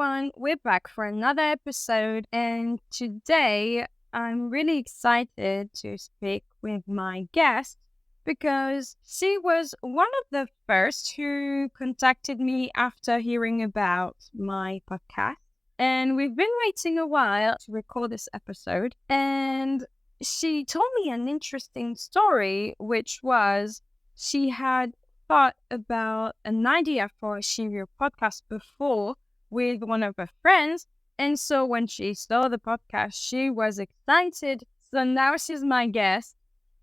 everyone. We're back for another episode, and today I'm really excited to speak with my guest because she was one of the first who contacted me after hearing about my podcast. And we've been waiting a while to record this episode, and she told me an interesting story, which was she had thought about an idea for a Sheerio podcast before with one of her friends. And so when she saw the podcast, she was excited. So now she's my guest,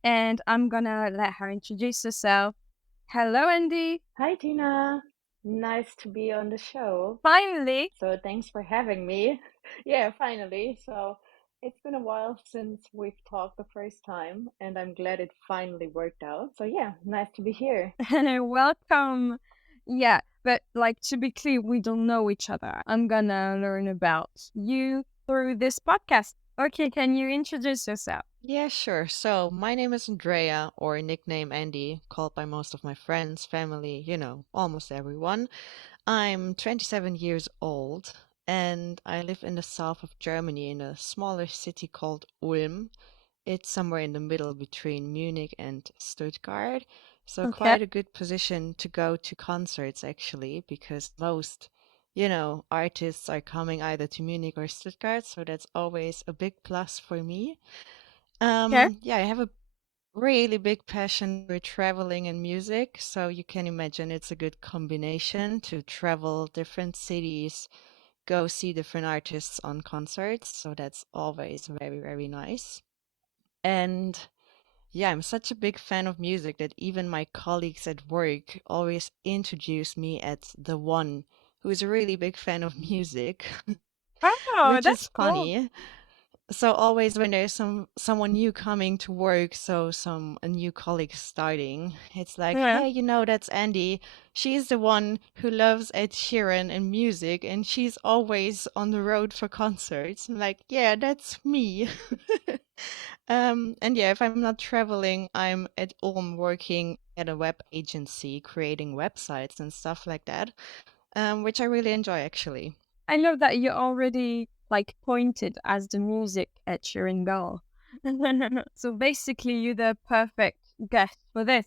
and I'm gonna let her introduce herself. Hello, Andy. Hi, Tina. Nice to be on the show. Finally. So, thanks for having me. Yeah, finally. So, it's been a while since we've talked the first time, and I'm glad it finally worked out. So, yeah, nice to be here. Welcome. Yeah, but like to be clear, we don't know each other. I'm gonna learn about you through this podcast. Okay, can you introduce yourself? Yeah, sure. So, my name is Andrea, or nickname Andy, called by most of my friends, family, almost everyone. I'm 27 years old, and I live in the south of Germany in a smaller city called Ulm. It's somewhere in the middle between Munich and Stuttgart. So, Okay. quite a good position to go to concerts, actually, because most, artists are coming either to Munich or Stuttgart. So, that's always a big plus for me. Okay. Yeah, I have a really big passion for traveling and music, so you can imagine it's a good combination to travel different cities, go see different artists on concerts, so that's always very, very nice. And yeah, I'm such a big fan of music that even my colleagues at work always introduce me as the one who is a really big fan of music, Oh, which is that's cool. funny. So always when there's someone new coming to work, so a new colleague starting, it's like, Yeah. hey, that's Andy. She's the one who loves Ed Sheeran and music, and she's always on the road for concerts. I'm like, yeah, that's me. And yeah, if I'm not traveling, I'm at Ulm working at a web agency, creating websites and stuff like that, which I really enjoy actually. I know that you already like pointed as the music at Sheeran girl. So basically, you're the perfect guest for this.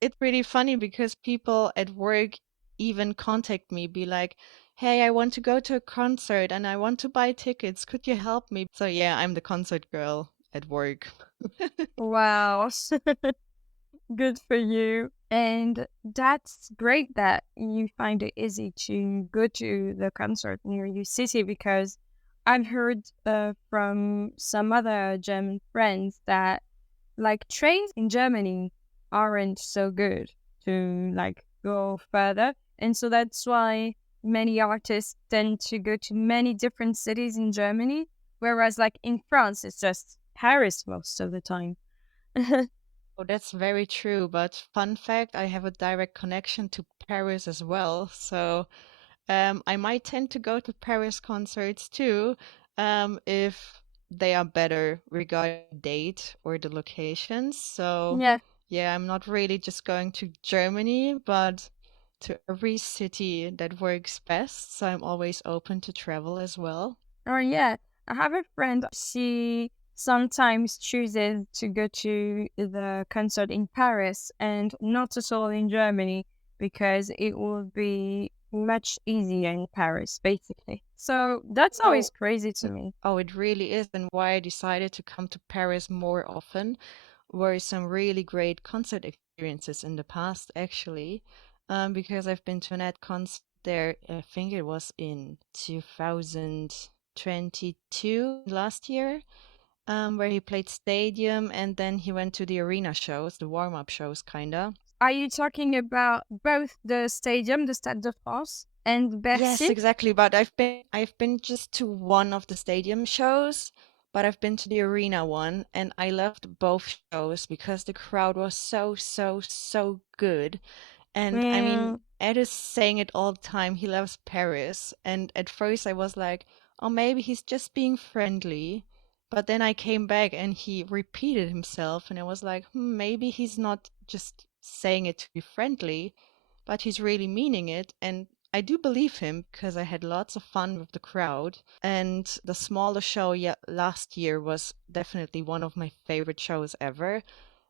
It's really funny because people at work even contact me, be like, hey, I want to go to a concert and I want to buy tickets. Could you help me? So, yeah, I'm the concert girl at work. Wow. Good for you. And that's great that you find it easy to go to the concert near your city because I've heard from some other German friends that like trains in Germany aren't so good to like go further. And so that's why many artists tend to go to many different cities in Germany, whereas like in France, it's just Paris most of the time. Oh, that's very true. But fun fact, I have a direct connection to Paris as well. So, I might tend to go to Paris concerts too, if they are better regarding the date or the locations. So, Yeah. yeah, I'm not really just going to Germany, but to every city that works best. So I'm always open to travel as well. Oh, yeah. I have a friend. She sometimes chooses to go to the concert in Paris and not at all in Germany because it will be much easier in Paris, basically. So that's always Oh, crazy to me. oh, it really is, and why I decided to come to Paris more often were some really great concert experiences in the past, actually. Because I've been to an Ed concert there, I think it was in 2022, last year, where he played Stadium and then he went to the arena shows, the warm-up shows, kinda. Are you talking about both the stadium, the Stade de France, and Yes, Bercy? exactly. But I've been just to one of the stadium shows, but I've been to the arena one, and I loved both shows because the crowd was so, so, so good. And I mean, Yeah. Ed is saying it all the time. He loves Paris. And at first I was like, oh, maybe he's just being friendly. But then I came back and he repeated himself, and I was like, maybe he's not just saying it to be friendly, but he's really meaning it. And I do believe him because I had lots of fun with the crowd. And the smaller show last year was definitely one of my favorite shows ever.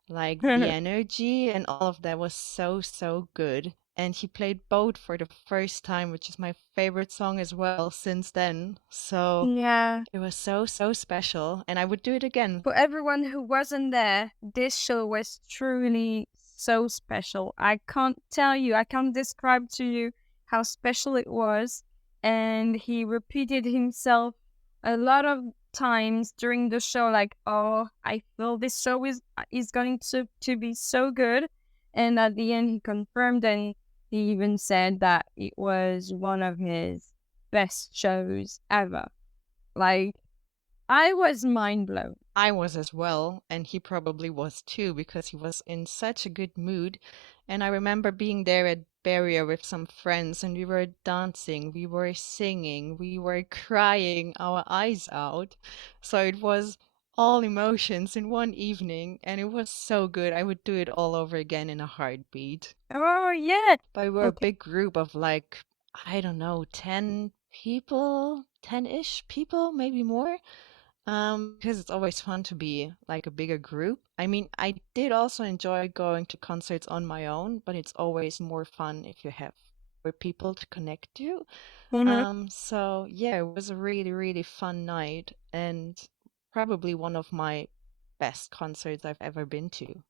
Like the energy and all of that was so, so good. And he played Boat for the first time, which is my favorite song as well since then. So Yeah. it was so, so special. And I would do it again. For everyone who wasn't there, this show was truly so special. I can't tell you, I can't describe to you how special it was. And he repeated himself a lot of times during the show, like, "Oh, I feel this show is going to be so good." And at the end, he confirmed, and he even said that it was one of his best shows ever. Like, I was mind blown. I was as well, and he probably was too because he was in such a good mood. And I remember being there at Barrier with some friends, and we were dancing, we were singing, we were crying our eyes out. So it was all emotions in one evening, and it was so good. I would do it all over again in a heartbeat. Oh yeah. But we were a Okay. big group of like, I don't know, 10 people, 10-ish people, maybe more. Because it's always fun to be like a bigger group. I mean, I did also enjoy going to concerts on my own, but it's always more fun if you have more people to connect to. Mhm. So yeah, it was a really, really fun night and probably one of my best concerts I've ever been to.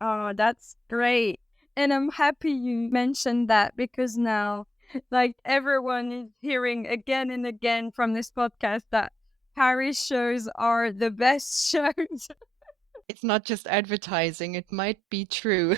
Oh, that's great. And I'm happy you mentioned that because now, like, everyone is hearing again and again from this podcast that Paris shows are the best shows. It's not just advertising, it might be true.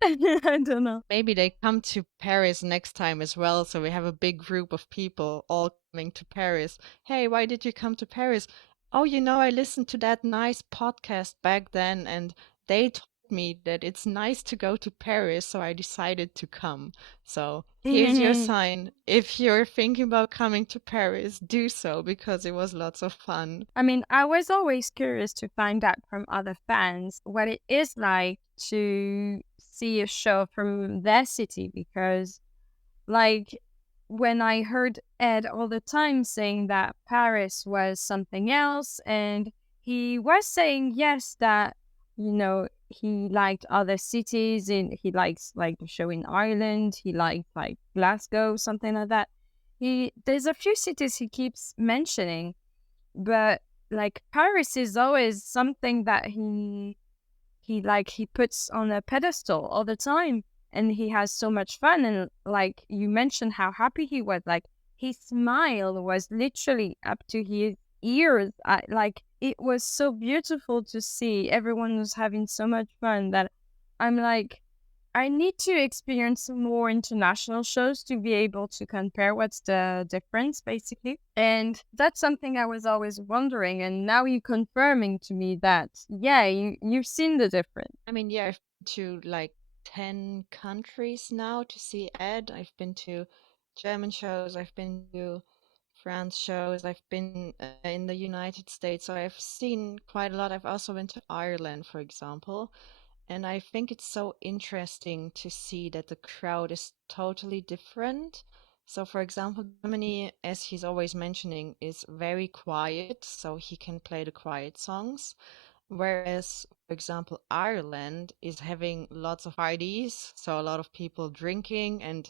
I don't know. Maybe they come to Paris next time as well, so we have a big group of people all coming to Paris. Hey, why did you come to Paris? Oh, I listened to that nice podcast back then, and they told me that it's nice to go to Paris, so I decided to come. So here's your sign. If you're thinking about coming to Paris, do so because it was lots of fun. I mean, I was always curious to find out from other fans what it is like to see a show from their city because, like, when I heard Ed all the time saying that Paris was something else, and he was saying, yes, that, he liked other cities and he likes like the show in Ireland, he liked like Glasgow, something like that. There's a few cities he keeps mentioning, but like Paris is always something that he puts on a pedestal all the time, and he has so much fun. And like you mentioned how happy he was, like his smile was literally up to his ears. Like it was so beautiful to see. Everyone was having so much fun that I'm like, I need to experience more international shows to be able to compare what's the difference, basically. And that's something I was always wondering. And now you're confirming to me that, yeah, you've seen the difference. I mean, yeah, I've been to like 10 countries now to see Ed. I've been to German shows, I've been to France shows, I've been in the United States, so I've seen quite a lot. I've also been to Ireland, for example, and I think it's so interesting to see that the crowd is totally different. So, for example, Germany, as he's always mentioning, is very quiet, so he can play the quiet songs. Whereas, for example, Ireland is having lots of parties, so a lot of people drinking, and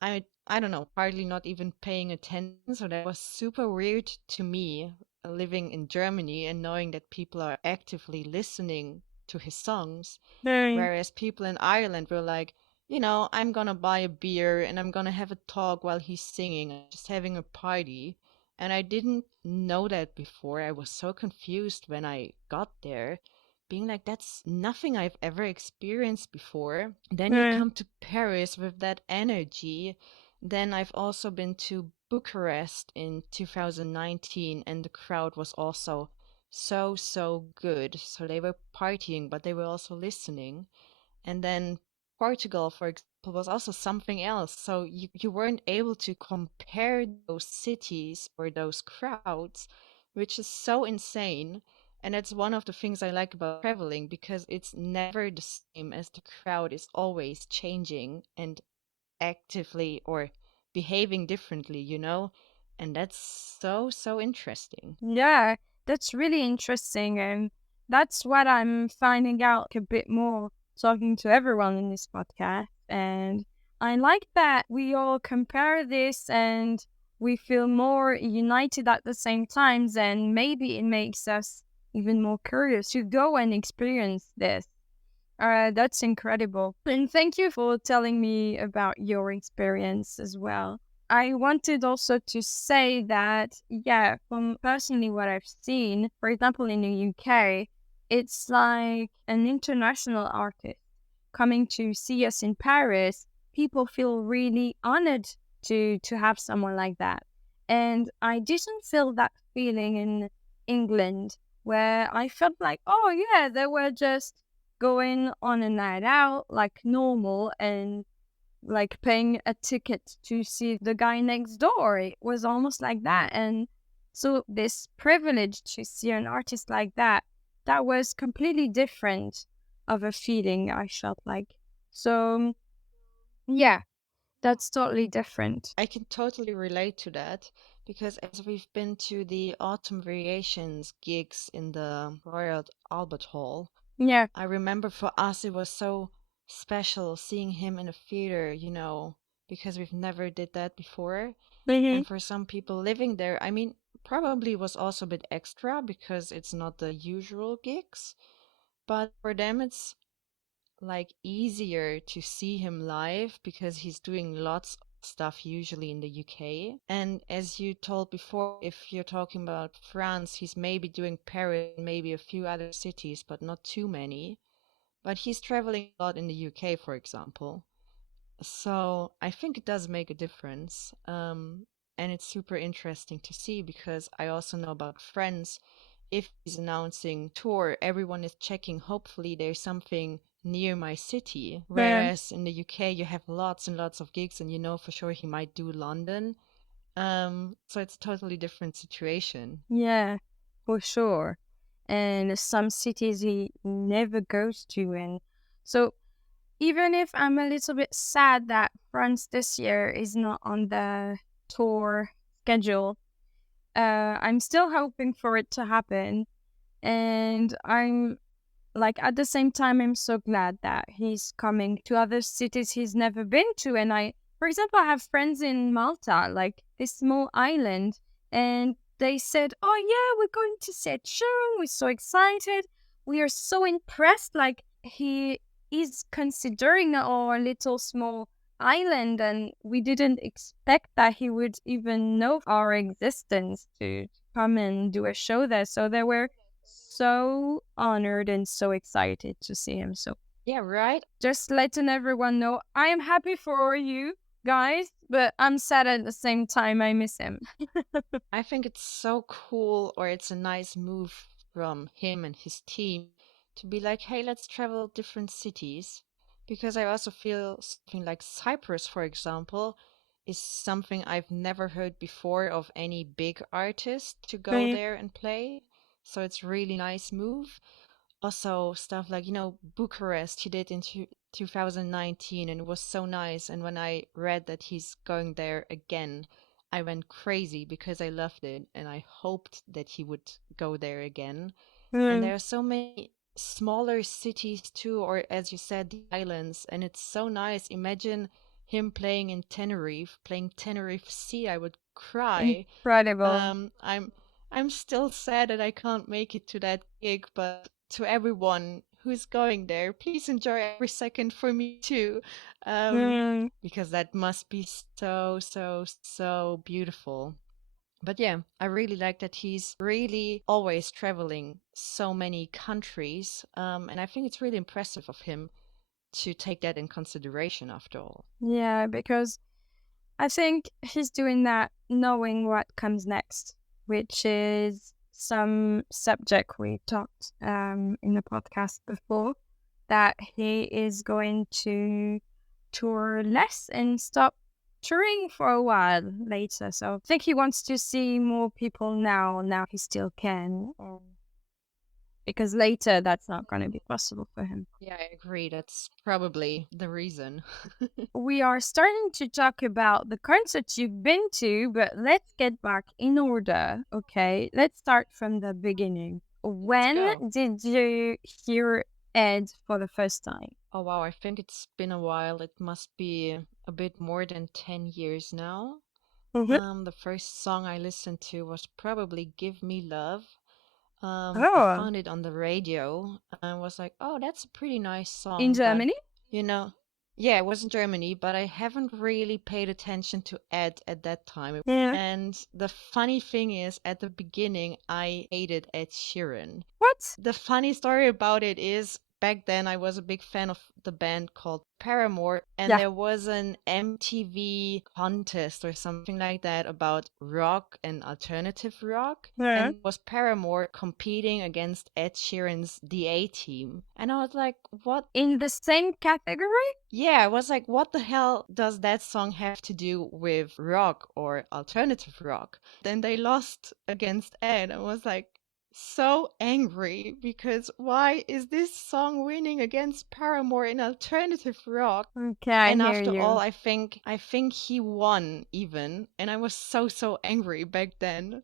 I don't know, partly not even paying attention. So that was super weird to me, living in Germany and knowing that people are actively listening to his songs. Very. Whereas people in Ireland were like, I'm gonna buy a beer and I'm gonna have a talk while he's singing, just having a party. And I didn't know that before. I was so confused when I got there, being like, that's nothing I've ever experienced before. Then you Very. come to Paris with that energy. Then I've also been to Bucharest in 2019, and the crowd was also so, so good. So they were partying, but they were also listening. And then Portugal, for example, was also something else. So you weren't able to compare those cities or those crowds, which is so insane. And that's one of the things I like about traveling because it's never the same as the crowd is always changing and actively or behaving differently, you know? And that's so, so interesting. Yeah, that's really interesting. And that's what I'm finding out a bit more talking to everyone in this podcast. And I like that we all compare this and we feel more united at the same times. And maybe it makes us even more curious to go and experience this. That's incredible. And thank you for telling me about your experience as well. I wanted also to say that, yeah, from personally what I've seen, for example, in the UK, it's like an international artist coming to see us in Paris. People feel really honored to have someone like that. And I didn't feel that feeling in England, where I felt like, oh, yeah, they were just going on a night out like normal and like paying a ticket to see the guy next door. It was almost like that. And so this privilege to see an artist like that, that was completely different of a feeling I felt like. So yeah, that's totally different. I can totally relate to that because as we've been to the Autumn Variations gigs in the Royal Albert Hall, Yeah. I remember for us it was so special seeing him in a theater, you know, because we've never did that before. Mm-hmm. And for some people living there, I mean, probably was also a bit extra because it's not the usual gigs, but for them it's like easier to see him live because he's doing lots of stuff usually in the UK. And as you told before, if you're talking about France, he's maybe doing Paris and maybe a few other cities, but not too many. But he's traveling a lot in the UK, for example. So I think it does make a difference. And it's super interesting to see because I also know about friends. If he's announcing tour, everyone is checking. Hopefully, there's something near my city. Yeah. Whereas in the UK, you have lots and lots of gigs, and you know for sure he might do London. So it's a totally different situation. Yeah, for sure. And some cities he never goes to. And so even if I'm a little bit sad that France this year is not on the tour schedule, I'm still hoping for it to happen. And I'm like, at the same time, I'm so glad that he's coming to other cities he's never been to. And for example, I have friends in Malta, like this small island, and they said, oh, yeah, we're going to see Ed Sheeran. We're so excited. We are so impressed. Like, he is considering our little small island, and we didn't expect that he would even know our existence to come and do a show there. So they were so honored and so excited to see him. So Yeah, right? just letting everyone know I am happy for you guys, but I'm sad at the same time. I miss him. I think it's so cool, or it's a nice move from him and his team to be like, hey, let's travel different cities. Because I also feel something like Cyprus, for example, is something I've never heard before of any big artist to go Mm, there and play. So it's really nice move. Also, stuff like, you know, Bucharest, he did in 2019, and it was so nice. And when I read that he's going there again, I went crazy because I loved it and I hoped that he would go there again. And mm, there are so many smaller cities too, or as you said, the islands, and it's so nice. Imagine him playing in Tenerife, playing Tenerife Sea. I would cry. incredible. I'm still sad that I can't make it to that gig, but to everyone who's going there, please enjoy every second for me too. Mm, Because that must be so, so, so beautiful. But yeah, I really like that he's really always traveling so many countries. And I think it's really impressive of him to take that in consideration after all. yeah, because I think he's doing that knowing what comes next, which is some subject we talked in the podcast before, that he is going to tour less and stop touring for a while later. So I think he wants to see more people now he still can. because later that's not going to be possible for him. Yeah, I agree. That's probably the reason. We are starting to talk about the concerts you've been to, but let's get back in order, okay? Let's start from the beginning. Let's When go. did you hear Ed for the first time? Oh wow, I think it's been a while. It must be a bit more than 10 years now. Mhm. The first song I listened to was probably Give Me Love. I Oh, found it on the radio and was like, oh, that's a pretty nice in song. But, Germany? you know, yeah, it was in Germany, but I haven't really paid attention to Ed at that time. Yeah. And the funny thing is, at the beginning, I hated Ed Sheeran. What? The funny story about it is back then I was a big fan of the band called Paramore, and Yeah. there was an MTV contest or something like that about rock and alternative rock, Yeah. and was Paramore competing against Ed Sheeran's The A Team. And I was like, what? In the same category? Yeah, I was like, what the hell does that song have to do with rock or alternative rock? Then they lost against Ed. I was like, so angry because why is this song winning against Paramore in alternative rock? Okay, I And hear after all, you. I think he won even, and I was so angry back then.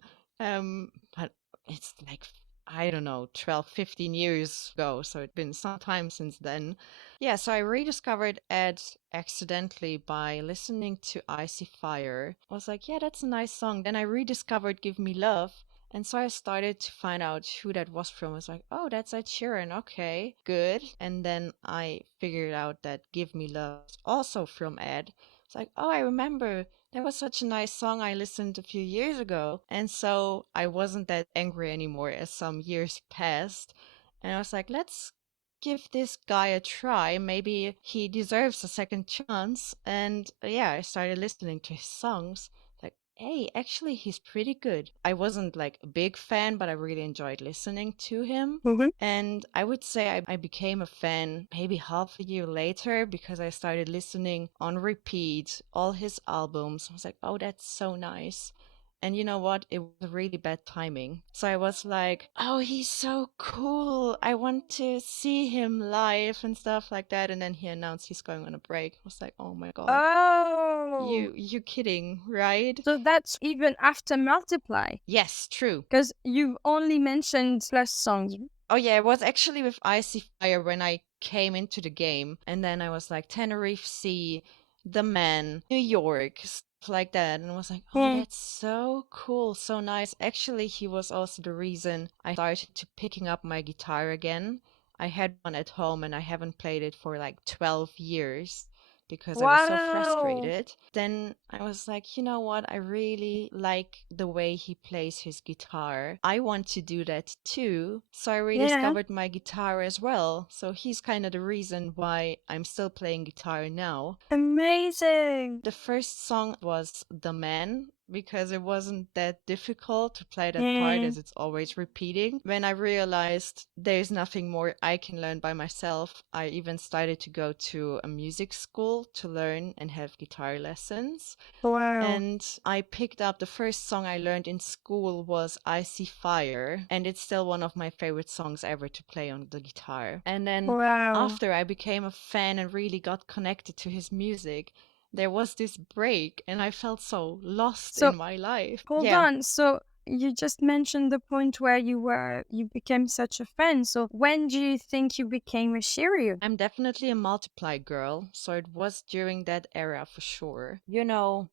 But it's like I don't know, 12, 15 years ago, so it's been some time since then. Yeah, so I rediscovered Ed accidentally by listening to Icy Fire. I was like, yeah, that's a nice song. Then I rediscovered Give Me Love. And so I started to find out who that was from. I was like, oh, that's Ed Sheeran. Okay, good. And then I figured out that Give Me Love is also from Ed. It's like, oh, I remember. That was such a nice song I listened a few years ago. And so I wasn't that angry anymore as some years passed. And I was like, let's give this guy a try. Maybe he deserves a second chance. And yeah, I started listening to his songs. Like, hey, actually, he's pretty good. I wasn't like a big fan, but I really enjoyed listening to him. Mhm. And I would say I became a fan maybe half a year later because I started listening on repeat all his albums. I was like, oh, that's so nice. And you know what? It was really bad timing. So I was like, oh, he's so cool. I want to see him live and stuff like that. And then he announced he's going on a break. I was like, oh my God. Oh, You kidding, right? so that's even after Multiply, Yes, true. because you've only mentioned plus songs. Oh yeah, it was actually with Icy Fire when I came into the game, and then I was like Tenerife Sea, The Man, New York, stuff like that, and I was like, oh, Yeah. that's so cool, so nice. Actually, he was also the reason I started to picking up my guitar again. I had one at home and I haven't played it for like 12 years because I was so Wow. frustrated. Then I was like, you know what? I really like the way he plays his guitar. I want to do that too. So I Yeah. rediscovered my guitar as well. So he's kind of the reason why I'm still playing guitar now. Amazing. The first song was The Man because it wasn't that difficult to play that part Yeah. as it's always repeating. When I realized there's nothing more I can learn by myself, I even started to go to a music school to learn and have guitar lessons. Wow. And I picked up the first song I learned in school was I See Fire, and it's still one of my favorite songs ever to play on the guitar. And then Wow. after I became a fan and really got connected to his music, there was this break and I felt so lost So in my life. hold Yeah, on. So you just mentioned the point where you became such a fan. So when do you think you became a Shiryu? I'm definitely a multiply girl, so it was during that era for sure. You know,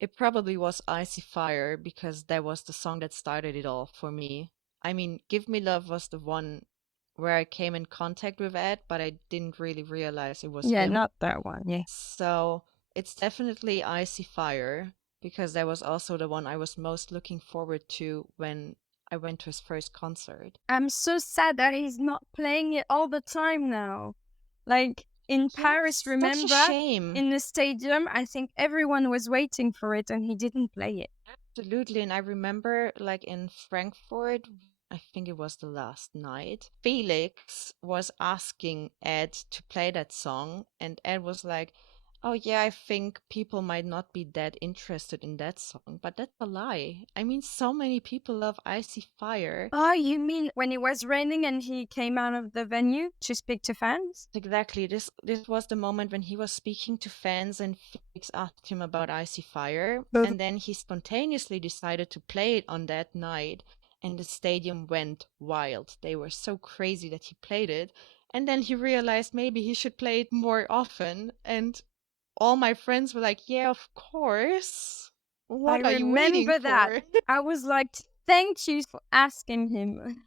it probably was Icy Fire because that was the song that started it all for me. I mean, Give Me Love was the one where I came in contact with Ed, but I didn't really realize it was Yeah, him. not that one. Yeah. So it's definitely Icy Fire because that was also the one I was most looking forward to when I went to his first concert. I'm so sad that he's not playing it all the time now. Like in Yeah, Paris, it's such a remember? shame. In the stadium, I think everyone was waiting for it and he didn't play it. Absolutely. And I remember, like in Frankfurt, I think it was the last night, Felix was asking Ed to play that song. And Ed was like, Oh, yeah, I think people might not be that interested in that song, but that's a lie. I mean, so many people love Icy Fire. Oh, you mean when it was raining and he came out of the venue to speak to fans? Exactly. This was the moment when he was speaking to fans and Felix asked him about Icy Fire, and then he spontaneously decided to play it on that night, and the stadium went wild. They were so crazy that he played it, and then he realized maybe he should play it more often, and all my friends were like, "Yeah, of course. I What are you waiting remember that. for?" I was like, thank you for asking him.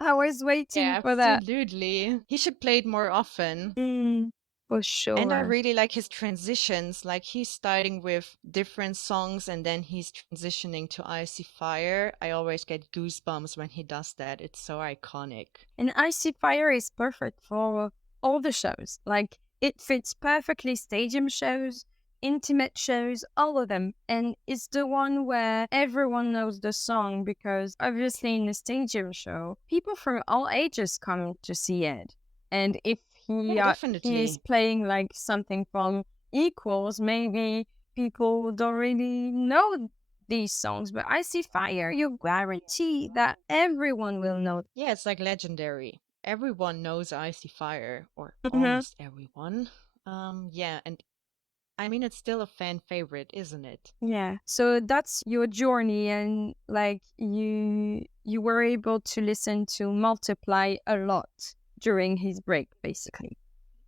I was waiting Yeah, for that. absolutely. He should play it more often. Mm, for And I sure. really like his transitions. Like he's starting with different songs and then he's transitioning to Icy Fire. I always get goosebumps when he does that. It's so iconic. And Icy Fire is perfect for all the shows. Like, it fits perfectly stadium shows, intimate shows, all of them. And it's the one where everyone knows the song because obviously in a stadium show, people from all ages come to see it. And if Yeah, he is definitely. playing like something from Equals, maybe people don't really know these songs. But Icy Fire, you guarantee that everyone will know. Yeah, it's like legendary. Everyone knows Icy Fire, or Mhm. almost everyone. Yeah, and I mean, it's still a fan favorite, isn't it? Yeah. So that's your journey, and like you were able to listen to Multiply a lot during his break, basically.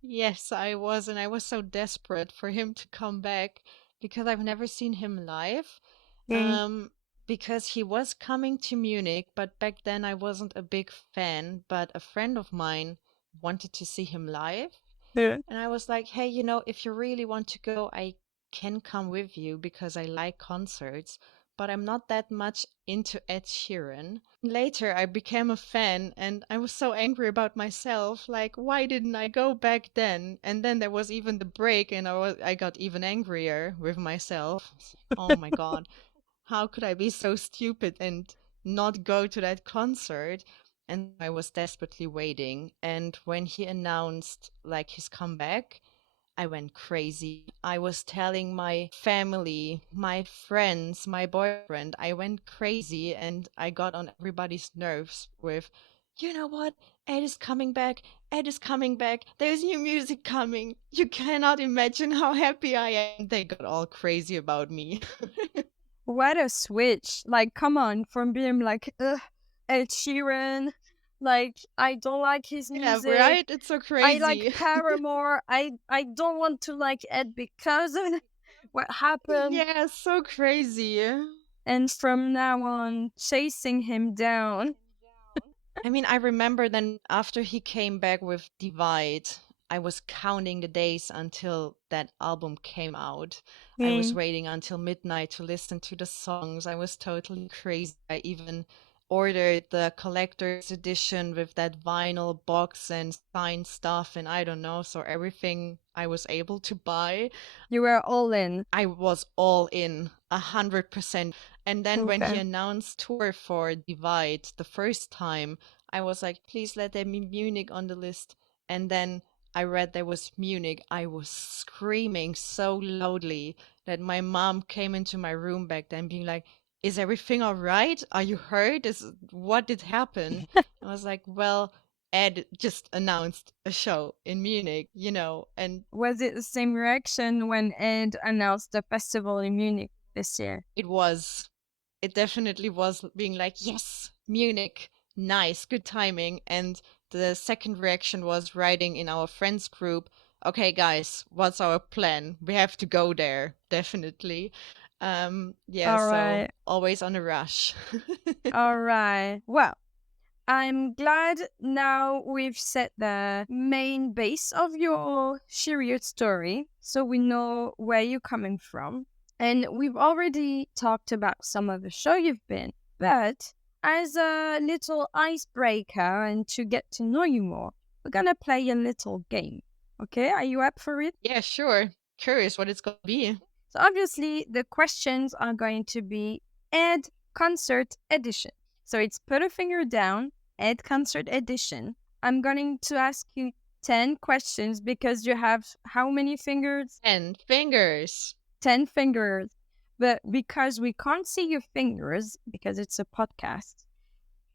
Yes, I was, and I was so desperate for him to come back because I've never seen him live. Mm. Um, because he was coming to Munich, but back then I wasn't a big fan, but a friend of mine wanted to see him live. Yeah. And I was like, hey, if you really want to go, I can come with you because I like concerts, but I'm not that much into Ed Sheeran. Later, I became a fan and I was so angry about myself. Like, why didn't I go back then? And then there was even the break and I got even angrier with myself. Oh my God, how could I be so stupid and not go to that concert? And I was desperately waiting. And when he announced like his comeback, I went crazy. I was telling my family, my friends, my boyfriend, I went crazy and I got on everybody's nerves with, you know what? Ed is coming back. Ed is coming back. There's new music coming. You cannot imagine how happy I am. They got all crazy about me. What a switch! Like, come on, from being like, ugh, Ed Sheeran, like I don't like his Yeah, music. right? It's so I like crazy. Paramore. I don't want to like Ed because of what happened. Yeah, so crazy. And from now on, chasing him down. I mean, I remember then after he came back with Divide, I was counting the days until that album came out. I was Mm. waiting until midnight to listen to the songs. I was totally crazy. I even ordered the collector's edition with that vinyl box and signed stuff and I don't know, so everything I was able to buy. You were all in. I was all in 100%. And then when he Okay. announced tour for Divide the first time, I was like, please let there be Munich on the list. And then I read there was Munich. I was screaming so loudly that my mom came into my room back then being like, is everything all right? Are you hurt? What did happen? I was like, well, Ed just announced a show in Munich, and Was it the same reaction when Ed announced the festival in Munich this year? it was. It definitely was being like, yes, Munich, nice, good timing. And the second reaction was writing in our friends group, okay, guys, what's our plan? We have to go there, definitely. Yeah, All so right. always on a rush. All right. Well, I'm glad now we've set the main base of your Shiryu story so we know where you're coming from. And we've already talked about some of the show you've been, but as a little icebreaker and to get to know you more, we're gonna play a little game. Okay, are you up for it? Yeah, sure. Curious what it's gonna be. So obviously the questions are going to be Ed Concert Edition. So it's put a finger down, Ed Concert Edition. I'm going to ask you 10 questions because you have how many fingers? 10 fingers. 10 fingers. But because we can't see your fingers, because it's a podcast,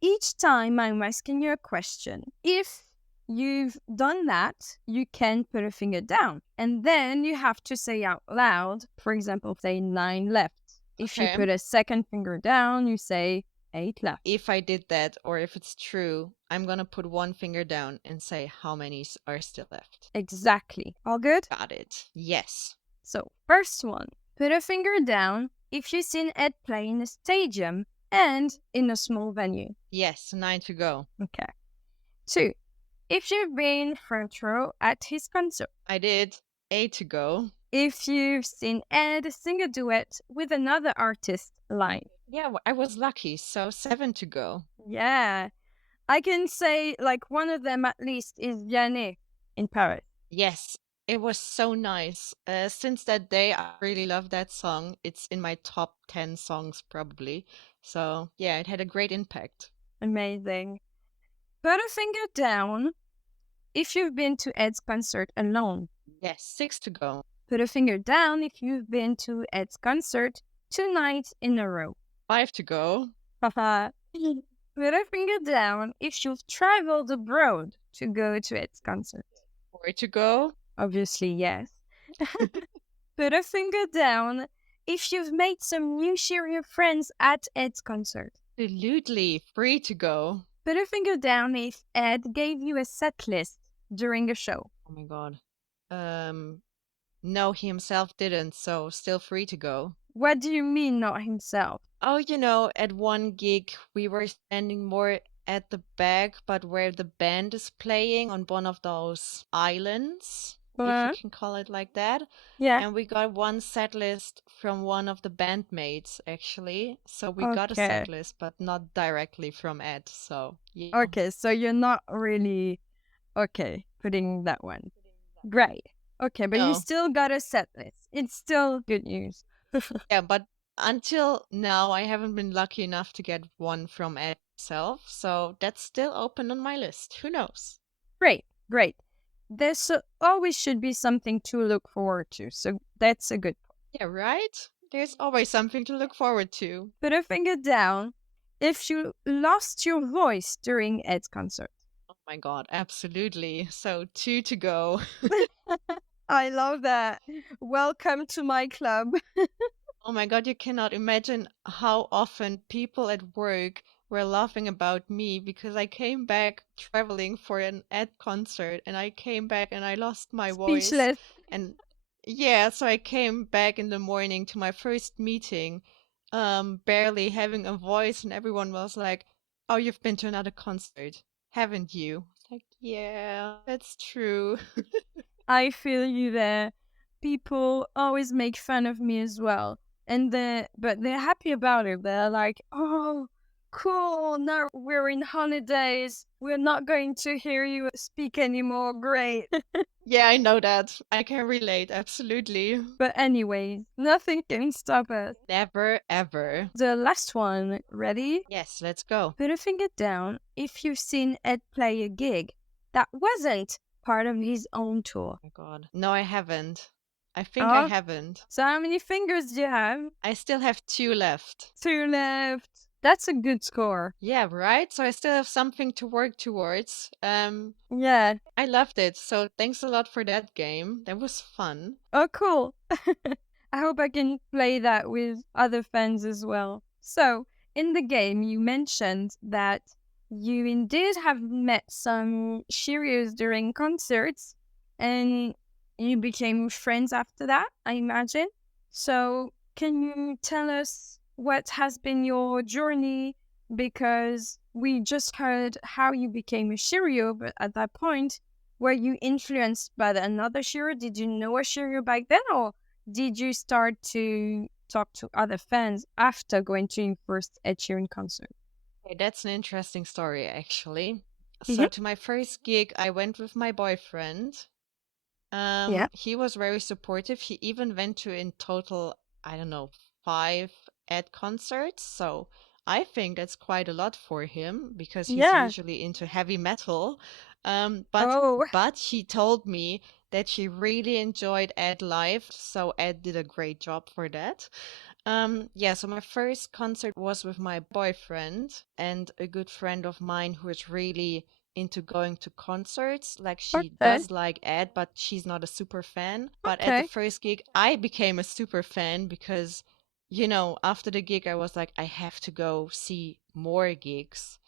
each time I'm asking you a question, if you've done that, you can put a finger down. And then you have to say out loud, for example, say 9 left. If you Okay. put a second finger down, you say 8 left. If I did that, or if it's true, I'm gonna put one finger down and say how many are still left. Exactly. All good? Got it. Yes. So, first one, put a finger down if you've seen Ed play in a stadium and in a small venue. Yes, 9 to go. Okay. 2, if you've been front row at his concert. I did. 8 to go. If you've seen Ed sing a duet with another artist live. Yeah, I was lucky, so 7 to go. Yeah. I can say like one of them at least is Vianney in Paris. Yes, it was so nice. Since that day, I really love that song. It's in my top 10 songs, probably. So, yeah, it had a great impact. Amazing. Put a finger down if you've been to Ed's concert alone. Yes, 6 to go. Put a finger down if you've been to Ed's concert 2 nights in a row. 5 to go. Haha. Put a finger down if you've traveled abroad to go to Ed's concert. 4 to go. Obviously, yes. Put a finger down if you've made some new Sheerio friends at Ed's concert. Absolutely. 3 to go. Put a finger down if Ed gave you a set list during a show. Oh my god. No, he himself didn't, so still 3 to go. What do you mean, not himself? Oh, at one gig we were standing more at the back, but where the band is playing on one of those islands, if you can call it like that. Yeah. And we got one set list from one of the bandmates, actually. So we got a Okay. set list, but not directly from Ed. So, yeah. Okay, so you're not really putting that one. Great. Okay, but you No. still got a set list. It's still good news. Yeah, but until now, I haven't been lucky enough to get one from Ed himself. So that's still open on my list. Who knows? Great, great. There's always should be something to look forward to. So that's a good point. Yeah, right? There's always something to look forward to. Put a finger down if you lost your voice during Ed's concert. Oh my god, absolutely. So 2 to go. I love that. Welcome to my club. Oh my god, you cannot imagine how often people at work were laughing about me because I came back traveling for an Ed concert and I came back and I lost my voice. Speechless. And yeah, so I came back in the morning to my first meeting, barely having a voice, and everyone was like, "Oh, you've been to another concert, haven't you?" It's like, yeah, that's true. I feel you there. People always make fun of me as well. But they're happy about it. They're like, oh, cool. Now we're in holidays. We're not going to hear you speak anymore. Great. Yeah, I know that. I can relate, absolutely. But anyways, nothing can stop us. Never, ever. The last one. Ready? Yes, let's go. Put a finger down if you've seen Ed play a gig that wasn't part of his own tour. Oh my god. No, I haven't. I think I Oh. haven't. So how many fingers do you have? I still have 2 left. 2 left. That's a good score. Yeah, right? So I still have something to work towards. Yeah. I loved it. So thanks a lot for that game. That was fun. Oh, cool. I hope I can play that with other fans as well. So, in the game, you mentioned that you indeed have met some Cheerios during concerts and you became friends after that, I imagine. So, can you tell us what has been your journey? Because we just heard how you became a Cheerio, but at that point, were you influenced by another Sheerio? Did you know a Sheerio back then, or did you start to talk to other fans after going to your first Ed Sheeran concert? Okay, that's an interesting story, actually. So Mhm. to my first gig, I went with my boyfriend. Yeah. He was very supportive. He even went to in total, I don't know, 5 Ed concerts. So I think that's quite a lot for him because he's Yeah. usually into heavy metal. But Oh, she told me that she really enjoyed Ed live, so Ed did a great job for that. Yeah, so my first concert was with my boyfriend and a good friend of mine who is really into going to concerts. Like she okay. does like Ed, but she's not a super fan. But at the Okay. first gig, I became a super fan because, after the gig, I was like, I have to go see more gigs.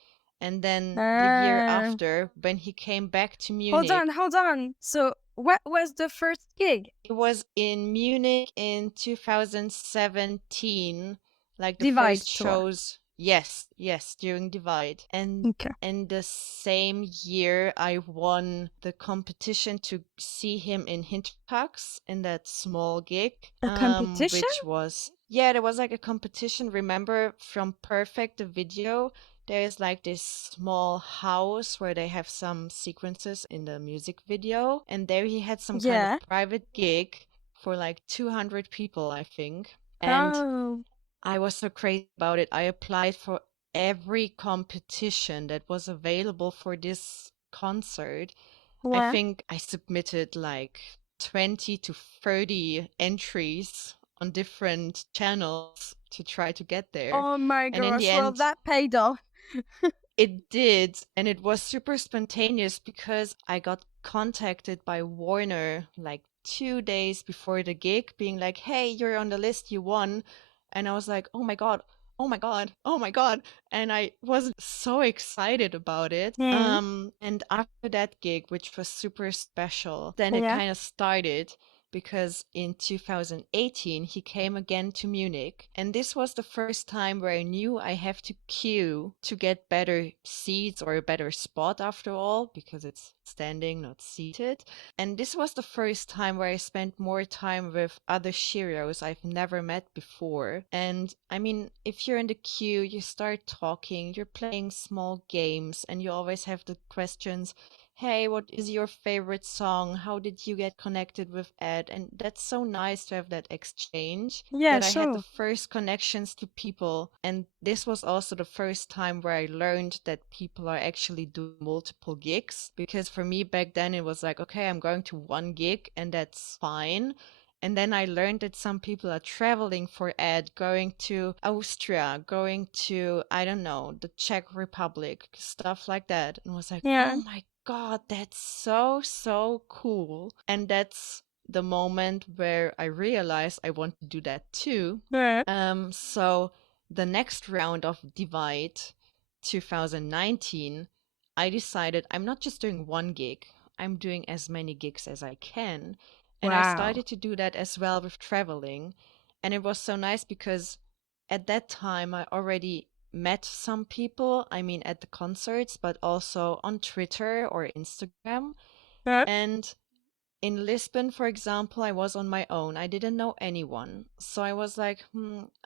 And then the year Uh, after, when he came back to hold on, Munich, hold on. So, what was the first gig? it was in Munich in 2017, like the Divide first tour. shows. Yes, yes, during Divide. And Okay. in the same year, I won the competition to see him in Hinterpax in that small gig, A competition? which was, yeah, there was like a competition. Remember from Perfect, the video? There is like this small house where they have some sequences in the music video, and there he had some kind Yeah. of private gig for like 200 people, I think. And Oh, I was so crazy about it. I applied for every competition that was available for this concert. I well. think I submitted like 20 to 30 entries on different channels to try to get there. Oh my And in the gosh. Well, end, that paid off. it did, and it was super spontaneous because I got contacted by Warner like 2 days before the gig, being like, "Hey, you're on the list, you won." And I was like, "Oh my God, oh my God, oh my God." And I was so excited about it. Hmm. And after that gig, which was super special, then it Yeah. kind of started because in 2018 he came again to Munich. And this was the first time where I knew I have to queue to get better seats or a better spot after all, because it's standing, not seated. And this was the first time where I spent more time with other Shirios I've never met before. And I mean, if you're in the queue, you start talking, you're playing small games, and you always have the questions, hey, what is your favorite song? How did you get connected with Ed? And that's so nice to have that exchange Yeah, that I had the sure. first connections to people. And this was also the first time where I learned that people are actually doing multiple gigs. Because for me back then, it was like, okay, I'm going to one gig and that's fine. And then I learned that some people are traveling for Ed, going to Austria, going to, I don't know, the Czech Republic, stuff like that. And was like, Yeah. oh my God, that's so, so cool. And that's the moment where I realized I want to do that too. Yeah. So the next round of Divide 2019, I decided I'm not just doing one gig, I'm doing as many gigs as I can. And I Wow. started to do that as well with traveling. And it was so nice because at that time I already met some people, I mean, at the concerts, but also on Twitter or Instagram. Yeah. And in Lisbon, for example, I was on my own. I didn't know anyone. So I was like,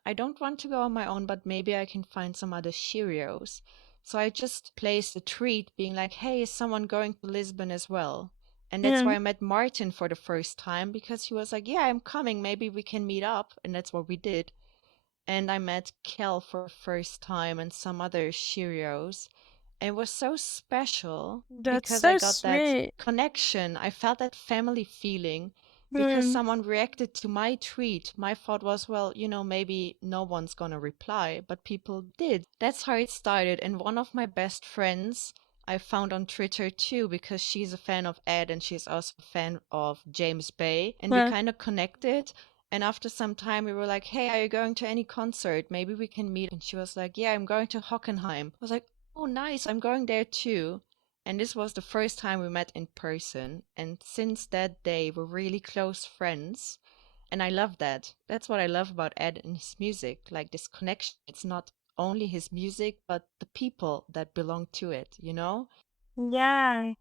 I don't want to go on my own, but maybe I can find some other Cheerios. So I just placed a tweet being like, hey, is someone going to Lisbon as well? And that's Yeah. why I met Martin for the first time because he was like, yeah, I'm coming. Maybe we can meet up. And that's what we did. And I met Kel for the first time and some other Cheerios. It was so special That's because I so got that sweet. connection. I felt that family feeling because Hmm. someone reacted to my tweet. My thought was, well, maybe no one's gonna reply, but people did. That's how it started. And one of my best friends I found on Twitter too because she's a fan of Ed and she's also a fan of James Bay. And we Yeah. kind of connected. And after some time, we were like, hey, are you going to any concert? Maybe we can meet. And she was like, yeah, I'm going to Hockenheim. I was like, oh, nice, I'm going there too. And this was the first time we met in person. And since that day, we're really close friends. And I love that. That's what I love about Ed and his music, like this connection. It's not only his music, but the people that belong to it? Yeah.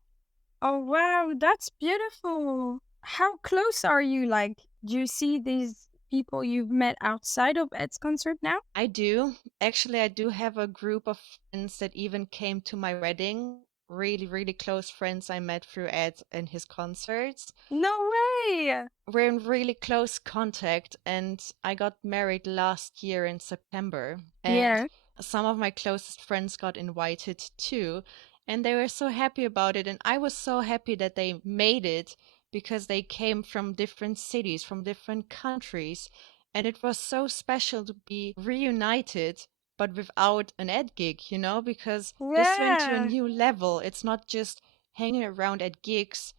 Oh, wow. That's beautiful. How close are you? Like, do you see these people you've met outside of Ed's concert now? I do. Actually, I do have a group of friends that even came to my wedding. Really, really close friends I met through Ed and his concerts. No way. We're in really close contact, and I got married last year in September. And Yeah. some of my closest friends got invited too, and they were so happy about it. And I was so happy that they made it because they came from different cities, from different countries. And it was so special to be reunited, but without an Ed gig, because this went to a Yeah. new level. It's not just hanging around at gigs,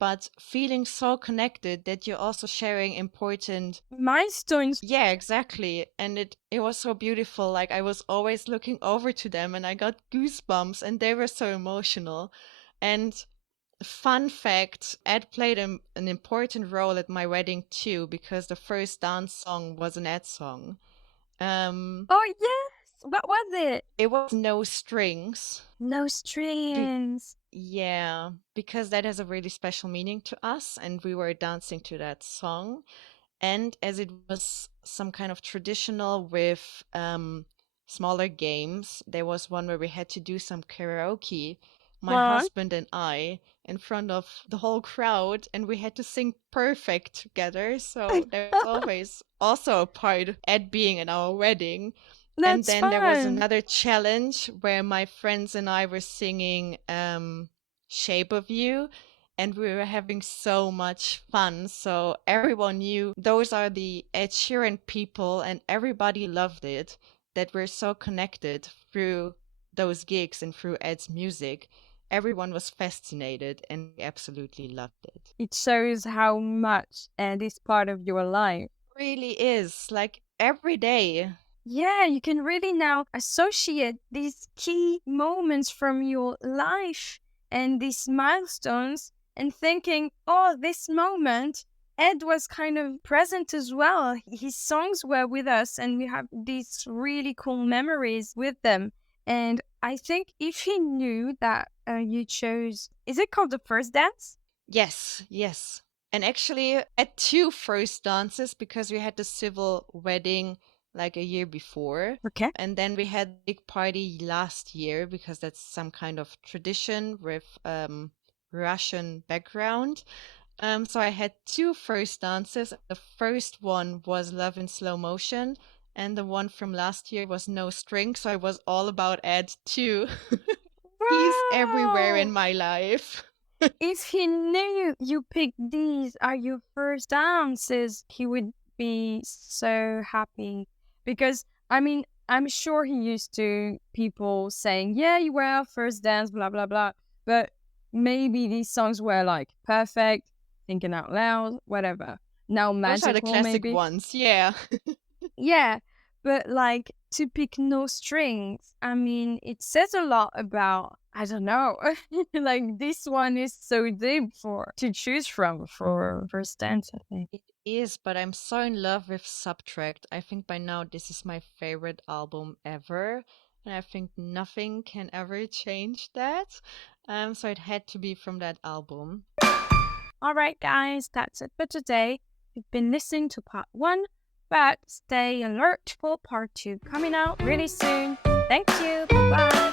but feeling so connected that you're also sharing important. Milestones. Yeah, exactly. And it was so beautiful. Like I was always looking over to them and I got goosebumps and they were so emotional. And fun fact, Ed played an important role at my wedding too, because the first dance song was an Ed song. Um, Oh, yes. What was it? it was No Strings. No Be- strings. yeah, because that has a really special meaning to us, and we were dancing to that song. And as it was some kind of traditional with smaller games, there was one where we had to do some karaoke, my What? husband and I, in front of the whole crowd, and we had to sing perfect together. So there was always also a part of Ed being at our wedding. And That's then there was fun. another challenge where my friends and I were singing Shape of You, and we were having so much fun. So everyone knew those are the Ed Sheeran people, and everybody loved it. That we're so connected through those gigs and through Ed's music. Everyone was fascinated, and we absolutely loved it. It shows how much and is part of your life. Really is like every day. Yeah, you can really now associate these key moments from your life and these milestones and thinking, oh, this moment, Ed was kind of present as well. His songs were with us, and we have these really cool memories with them. And I think if he knew that you chose, is it called the first dance? Yes, yes. And actually, at two first dances because we had the civil wedding like a year before. Okay. And then we had a big party last year because that's some kind of tradition with Russian background. So I had two first dances. The first one was Love in Slow Motion, and the one from last year was No String. So I was all about Ed too. He's everywhere in Wow! my life. If he knew you picked these are your first dances, he would be so happy. Because, I mean, I'm sure he used to people saying, yeah, you were our first dance, blah, blah, blah. But maybe these songs were like perfect, thinking out loud, whatever. Now Those are the magical, classic maybe. ones, yeah. Yeah, but like to pick no strings, I mean, it says a lot about, I don't know, like this one is so deep for to choose from for first dance, I think. It is, but I'm so in love with Subtract. I think by now this is my favorite album ever, and I think nothing can ever change that. So it had to be from that album. All right, guys, that's it for today. You've been listening to part one, but stay alert for part two coming out really soon. Thank you. Bye bye.